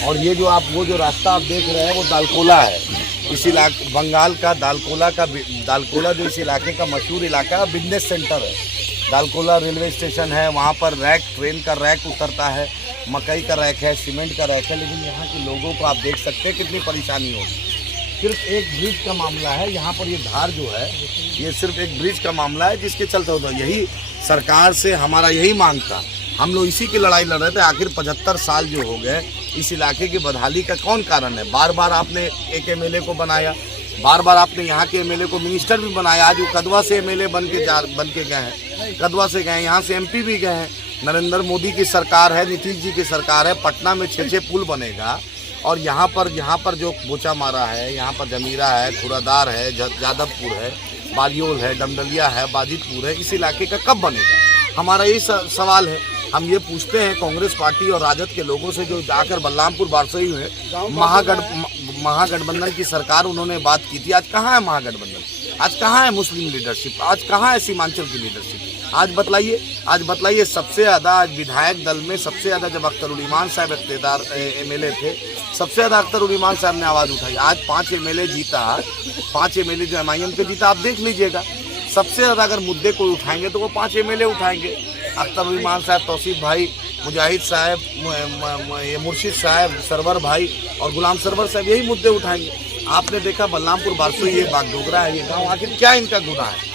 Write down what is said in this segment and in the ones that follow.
और ये जो आप वो जो रास्ता आप देख रहे हैं वो दालकोला है। इस इलाके बंगाल का दालकोला जो इस इलाके का मशहूर इलाका है, बिजनेस सेंटर है। दालकोला रेलवे स्टेशन है, वहाँ पर रैक, ट्रेन का रैक उतरता है, मकई का रैक है, सीमेंट का रैक है। लेकिन यहाँ के लोगों को आप देख सकते हैं कितनी परेशानी होगी। सिर्फ एक ब्रिज का मामला है, यहाँ पर ये धार जो है ये सिर्फ एक ब्रिज का मामला है, जिसके चलते होता है। यही सरकार से हमारा यही मांग था, हम लोग इसी की लड़ाई लड़ रहे थे। आखिर 75 साल जो हो गए, इस इलाके की बदहाली का कौन कारण है? बार बार आपने एक एमएलए को बनाया, बार बार आपने यहाँ के एमएलए को मिनिस्टर भी बनाया। आज वो कदवा से एमएलए बन के गए हैं, कदवा से गए, यहाँ से एमपी भी गए हैं। नरेंद्र मोदी की सरकार है, नीतीश जी की सरकार है, पटना में 6 पुल बनेगा। और यहाँ पर जो बोचा मारा है, यहाँ पर जमीरा है, खुरादार है, जादवपुर है, बालियोल है, डमडलिया है, बाजितपुर है, इस इलाके का कब बनेगा? हमारा यही सवाल है। हम ये पूछते हैं कांग्रेस पार्टी और राजद के लोगों से, जो जाकर बलरामपुर बारसोई में महागठबंधन की सरकार उन्होंने बात की थी। आज कहाँ है महागठबंधन? आज कहाँ है मुस्लिम लीडरशिप? आज कहाँ है सीमांचल की लीडरशिप? आज बतलाइए सबसे ज़्यादा आज विधायक दल में सबसे ज़्यादा जब अख्तरुल ईमान साहब इक़्तिदार एमएलए थे, सबसे ज़्यादा अख्तरुल ईमान साहब ने आवाज़ उठाई। आज 5 एमएलए जीता, 5 एमएलए जो एमआईएम के जीता, आप देख लीजिएगा। सबसे ज़्यादा अगर मुद्दे को उठाएंगे तो वो 5 एमएलए उठाएंगे। अख्तरुल ईमान साहब, तौसीफ भाई, मुजाहिद साहब, मुर्शिद साहब, सरवर भाई और गुलाम सरवर साहब यही मुद्दे उठाएंगे। आपने देखा बलरामपुर बारसोई, ये बागडोगरा है, ये गाँव, आखिर क्या इनका गुनाह है?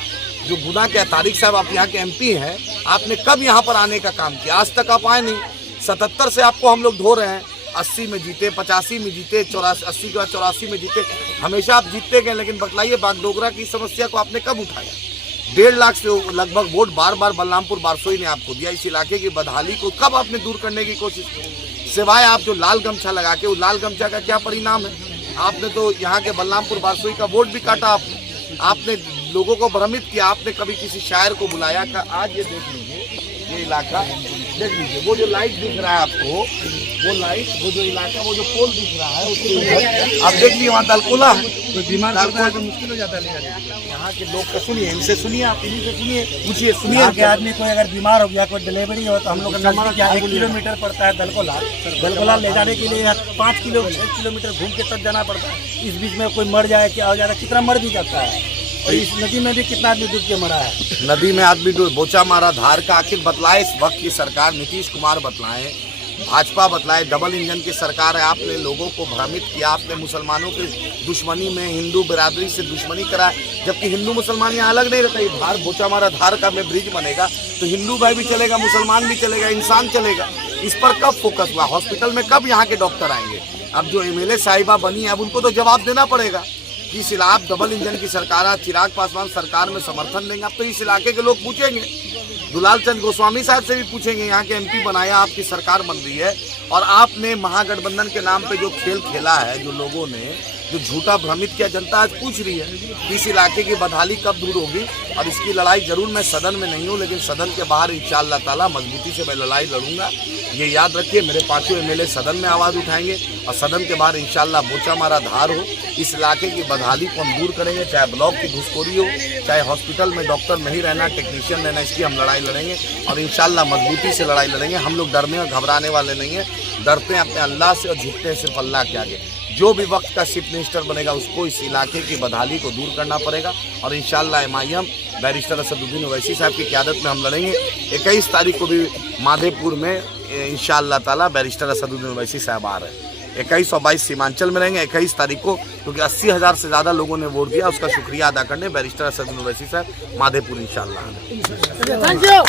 जो गुनाह क्या? तारिक साहब आप यहाँ के एमपी हैं, आपने कब यहाँ पर आने का काम किया? आज तक आप आए नहीं। 77 से आपको हम लोग धो रहे हैं, 80 में जीते, 85 में जीते, 80 के बाद 84 में जीते, हमेशा आप जीतते गए। लेकिन बतलाइए बागडोगरा की समस्या को आपने कब उठाया? 1.5 लाख से लगभग वोट बार बार बलरामपुर बारसोई ने आपको दिया। इस इलाके की बदहाली को कब आपने दूर करने की कोशिश की? सिवाय आप जो लाल गमछा लगा के, वो लाल गमछा का क्या परिणाम है? आपने तो यहाँ के बलरामपुर बारसोई का वोट भी काटा। आपने लोगों को भ्रमित किया। आपने कभी किसी शायर को बुलाया? आज ये देख लीजिए, ये इलाका देख लीजिए, वो जो लाइट दिख रहा है आपको, वो लाइट, वो जो इलाका, वो जो पोल दिख रहा है, उसके ऊपर आप देख लीजिए वहाँ दालकोला है। कोई बीमार पड़ता है तो मुश्किल हो जाता है। यहाँ के लोग का सुनिए, इनसे सुनिए, आप इन्हीं से सुनिए, पूछिए, सुनिए कि आदमी कोई अगर बीमार हो गया, कोई डिलीवरी हो, तो हम लोग का 1 किलोमीटर पड़ता है दलकोला ले जाने के लिए 5 किलोमीटर घूम के तक जाना पड़ता है। इस बीच में कोई मर जाए, क्या हो जाए, कितना मर भी जाता है। और इस नदी में भी कितना आदमी डूब के मरा है। नदी में आदमी बोचा मारा, धार का। आखिर बतलाए इस वक्त की सरकार, नीतीश कुमार बतलाएं, भाजपा बतलाए, डबल इंजन की सरकार है। आपने लोगों को भ्रमित किया, आपने मुसलमानों की दुश्मनी में हिंदू बिरादरी से दुश्मनी करा, जबकि हिंदू मुसलमान यहाँ अलग नहीं रहता। ये धार बोचा मारा धार का में ब्रिज बनेगा तो हिंदू भाई भी चलेगा, मुसलमान भी चलेगा, इंसान चलेगा। इस पर कब फोकस हुआ? हॉस्पिटल में कब यहाँ के डॉक्टर आएंगे? अब जो एमएलए साहिबा बनी है, अब उनको तो जवाब देना पड़ेगा। इस इलाके डबल इंजन की सरकार, चिराग पासवान सरकार में समर्थन देंगे। अब तो इस इलाके के लोग पूछेंगे, दुलाल चंद गोस्वामी साहब से भी पूछेंगे, यहाँ के एमपी बनाया, आपकी सरकार बन रही है और आपने महागठबंधन के नाम पे जो खेल खेला है, जो लोगों ने जो झूठा भ्रमित किया, जनता आज पूछ रही है कि इस इलाके की बदहाली कब दूर होगी। और इसकी लड़ाई जरूर मैं सदन में नहीं हूँ, लेकिन सदन के बाहर इंशाअल्लाह ताला मजबूती से मैं लड़ाई लड़ूंगा। ये याद रखिए, मेरे 5 एमएलए सदन में आवाज़ उठाएंगे और सदन के बाहर इंशाअल्लाह बोचा मारा धार हो। इस इलाके की बदहाली को हम दूर करेंगे, चाहे ब्लॉक की घुसखोरी हो, चाहे हॉस्पिटल में डॉक्टर नहीं रहना, टेक्नीशियन रहना, इसकी हम लड़ाई लड़ेंगे और इंशाअल्लाह मजबूती से लड़ाई लड़ेंगे। हम लोग डरने और घबराने वाले नहीं हैं, डरते हैं अपने अल्लाह से और झुकते हैं सिर्फ अल्लाह के आगे। जो भी वक्त का चीफ मिनिस्टर बनेगा, उसको इस इलाके की बदहाली को दूर करना पड़ेगा और इंशाअल्लाह एमआईएम बैरिस्टर असदुद्दीन ओवैसी साहब की क़यादत में हम लड़ेंगे। 21 तारीख को भी माधेपुर में इंशाअल्लाह ताला बैरिस्टर असदुद्दीन ओवैसी साहब आ रहे हैं। 21 और 22 सीमांचल में रहेंगे 21 तारीख को, क्योंकि 80,000 से ज़्यादा लोगों ने वोट दिया। उसका शुक्रिया अदा करने बैरिस्टर असदुद्दीन ओवैसी साहब माधेपुर इंशाअल्लाह। Thank you.